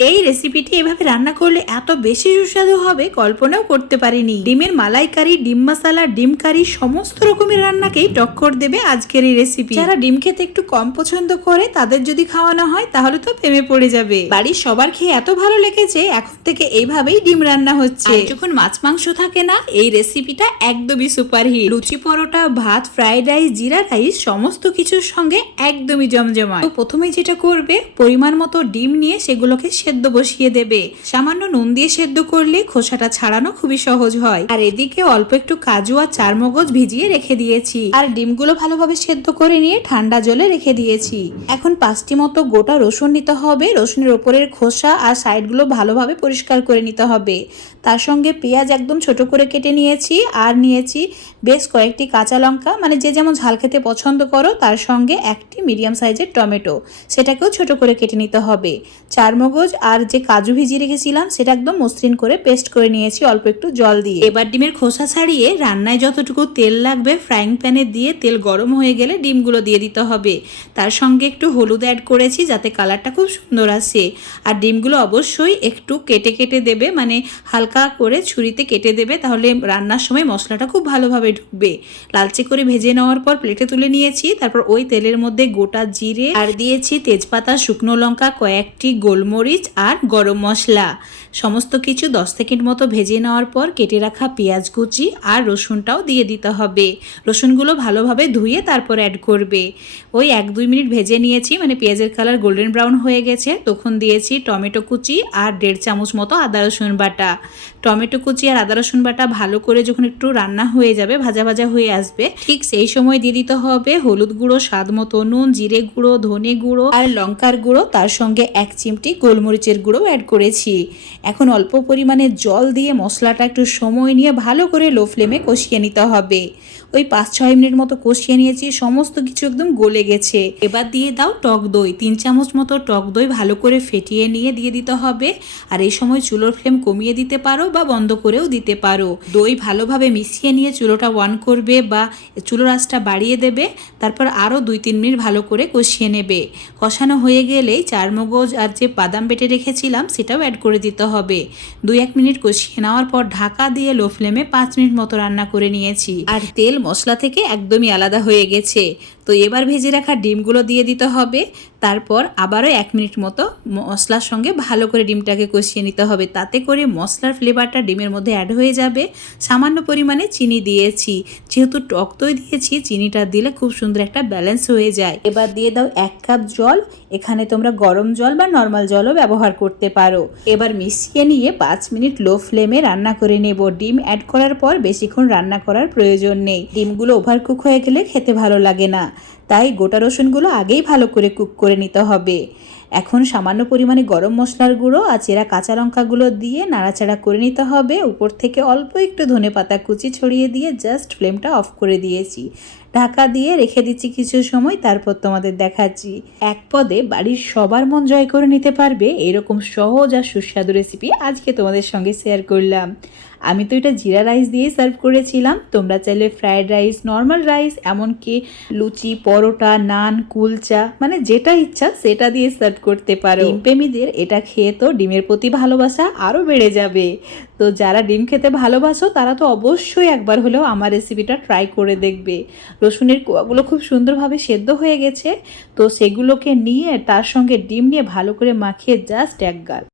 এই রেসিপিটি এভাবে রান্না করলে এত বেশি সুস্বাদু হবে কল্পনাও করতে পারিনি। ডিমের মালাইকারি, ডিম মশলা, ডিম কারি সমস্ত রকমের রান্নাকেই টক্কর দেবে আজকের এই রেসিপি যারা ডিম খেতে একটু কম পছন্দ করে, তাদের যদি খাওয়ানো হয়, তাহলে তো প্রেমে পড়ে যাবে। বাড়ির সবার খেয়ে এত ভালো লেগেছে, এখন থেকে এইভাবেই ডিম রান্না হচ্ছে। যখন মাছ মাংস থাকে না, এই রেসিপিটা একদমই সুপারহিট লুচি পরোটা, ভাত ফ্রাইড রাইস জিরা রাইস সমস্ত কিছুর সঙ্গে একদমই জমজমা তো প্রথমে যেটা করবে, পরিমাণ মতো ডিম নিয়ে সেগুলোকে সেদ্ধ বসিয়ে দেবে। সামান্য নুন দিয়ে সেদ্ধ করলে খোসাটা ছাড়ানো খুবই সহজ হয়। আর এদিকে অল্প একটু কাজু আর চারমগজ ভিজিয়ে রেখে দিয়েছি। আর ডিমগুলো ভালোভাবে সেদ্ধ করে নিয়ে ঠান্ডা জলে রেখে দিয়েছি। এখন পাঁচটি মতো গোটা রসুন নিতে হবে। রসুনের ওপরের খোসা আর সাইডগুলো ভালোভাবে পরিষ্কার করে নিতে হবে। তার সঙ্গে পেঁয়াজ একদম ছোট করে কেটে নিয়েছি আর নিয়েছি বেশ কয়েকটি কাঁচা লঙ্কা। মানে যে যেমন ঝাল খেতে পছন্দ করো, তার সঙ্গে একটি মিডিয়াম সাইজের টমেটো। সেটাকেও ছোট করে কেটে নিতে হবে। চারমগজ আর যে কাজু ভিজিয়ে রেখেছিলাম, সেটা একদম মসৃণ করে পেস্ট করে নিয়েছি অল্প একটু জল দিয়ে। এবার ডিমের খোসা ছাড়িয়ে রান্নায় যতটুকু তেল লাগবে, ফ্রাইং প্যানে দিয়ে তেল গরম হয়ে গেলে ডিমগুলো দিয়ে দিতে হবে। তার সঙ্গে একটু হলুদ অ্যাড করেছি যাতে কালারটা খুব সুন্দর আসে। আর ডিমগুলো অবশ্যই একটু কেটে কেটে দেবে মানে হালকা করে ছুরিতে কেটে দেবে, তাহলে রান্নার সময় মশলাটা খুব ভালোভাবে ঢুকবে। লালচে করে ভেজে নেওয়ার পর প্লেটে তুলে নিয়েছি, তারপর ওই তেলের মধ্যে গোটা জিরে আর দিয়েছি তেজপাতা, শুকনো লঙ্কা, কয়েকটি গোলমরিচ আর গরম মশলা। সমস্ত কিছু দশ সেকেন্ড মতো ভেজে নেওয়ার পর কেটে রাখা পেঁয়াজ কুচি আর রসুনটাও দিয়ে দিতে হবে। রসুনগুলো ভালোভাবে ধুয়ে তারপর অ্যাড করবে। ওই এক দুই মিনিট ভেজে নিয়েছি মানে পেঁয়াজের কালার গোল্ডেন ব্রাউন হয়ে গেছে। তখন দিয়েছি টমেটো কুচি আর দেড় চামচ মতো আদা রসুন বাটা। টমেটো কুচি আর আদা রসুন বাটা ভালো করে যখন একটু রান্না হয়ে যাবে, ভাজা ভাজা হয়ে আসবে, ঠিক সেই সময় দিয়ে দিতে হবে হলুদ গুঁড়ো, স্বাদ মতো নুন, জিরে গুঁড়ো, ধনে গুঁড়ো আর লঙ্কার গুঁড়ো, তার সঙ্গে এক চিমটি গোলমরিচের গুঁড়ো অ্যাড করেছি। এখন অল্প পরিমাণে জল দিয়ে মশলাটা একটু সময় নিয়ে ভালো করে লো ফ্লেমে কষিয়ে নিতে হবে। ওই পাঁচ ছয় মিনিট মতো কষিয়ে নিয়েছি, সমস্ত কিছু একদম গলে গেছে। এবার দিয়ে দাও টক দই, তিন চামচ মতো টক দই ভালো করে ফেটিয়ে নিয়ে দিয়ে দিতে হবে। আর এই সময় চুলোর ফ্লেম কমিয়ে দিতে পারো বা বন্ধ করেও দিতে পারো। দই ভালোভাবে মিশিয়ে নিয়ে চুলোটা অন করবে বা চুলোর আঁচটা বাড়িয়ে দেবে, তারপর আরও দুই তিন মিনিট ভালো করে কষিয়ে নেবে। কষানো হয়ে গেলেই চারমগজ আর যে বাদাম বেটে রেখেছিলাম সেটাও অ্যাড করে দিতে হবে। দুই এক মিনিট কষিয়ে নেওয়ার পর ঢাকা দিয়ে লো ফ্লেমে পাঁচ মিনিট মতো রান্না করে নিয়েছি। আর তেল মশলা থেকে একদমই আলাদা হয়ে গেছে। তো এবার ভেজে রাখা ডিমগুলো দিয়ে দিতে হবে। তারপর আবারও এক মিনিট মতো মশলার সঙ্গে ভালো করে ডিমটাকে কষিয়ে নিতে হবে। তাতে করে মশলার ফ্লেভারটা ডিমের মধ্যে অ্যাড হয়ে যাবে। সামান্য পরিমাণে চিনি দিয়েছি। যেহেতু টক দই দিয়েছি, চিনিটা দিলে খুব সুন্দর একটা ব্যালেন্স হয়ে যায়। এবার দিয়ে দাও এক কাপ জল। এখানে তোমরা গরম জল বা নর্মাল জলও ব্যবহার করতে পারো। এবার মিশিয়ে নিয়ে পাঁচ মিনিট লো ফ্লেমে রান্না করে নেব। ডিম অ্যাড করার পর বেশিক্ষণ রান্না করার প্রয়োজন নেই। ডিমগুলো ওভার কুক হয়ে গেলে খেতে ভালো লাগে না। তাই গোটা রসুনগুলো আগেই ভালো করে কুক করে নিতে হবে। এখন সামান্য পরিমাণে গরম মশলার গুঁড়ো আর চেরা কাঁচা লঙ্কাগুলো দিয়ে নাড়াচাড়া করে নিতে হবে। উপর থেকে অল্প একটু ধনে পাতা কুচি ছড়িয়ে দিয়ে জাস্ট ফ্লেমটা অফ করে দিয়েছি। ঢাকা দিয়ে রেখে দিচ্ছি কিছু সময় তারপর তোমাদের দেখাচ্ছি। এক পদে বাড়ির সবার মন জয় করে নিতে পারবে এরকম সহজ আর সুস্বাদু রেসিপি আজকে তোমাদের সঙ্গে শেয়ার করলাম। আমি তো এটা জিরা রাইস দিয়েই সার্ভ করেছিলাম। তোমরা চাইলে ফ্রায়েড রাইস নর্মাল রাইস এমনকি লুচি পরোটা নান কুলচা মানে যেটা ইচ্ছা সেটা দিয়ে সার্ভ করতে পারো। প্রেমীদের এটা খেয়ে তো ডিমের প্রতি ভালোবাসা আরও বেড়ে যাবে। তো যারা ডিম খেতে ভালোবাসো তারা তো অবশ্যই একবার হলেও আমার রেসিপিটা ট্রাই করে দেখবে। রসুনের কোয়াগুলো খুব সুন্দরভাবে সেদ্ধ হয়ে গেছে। তো সেগুলোকে নিয়ে তার সঙ্গে ডিম নিয়ে ভালো করে মাখিয়ে জাস্ট এক গাল।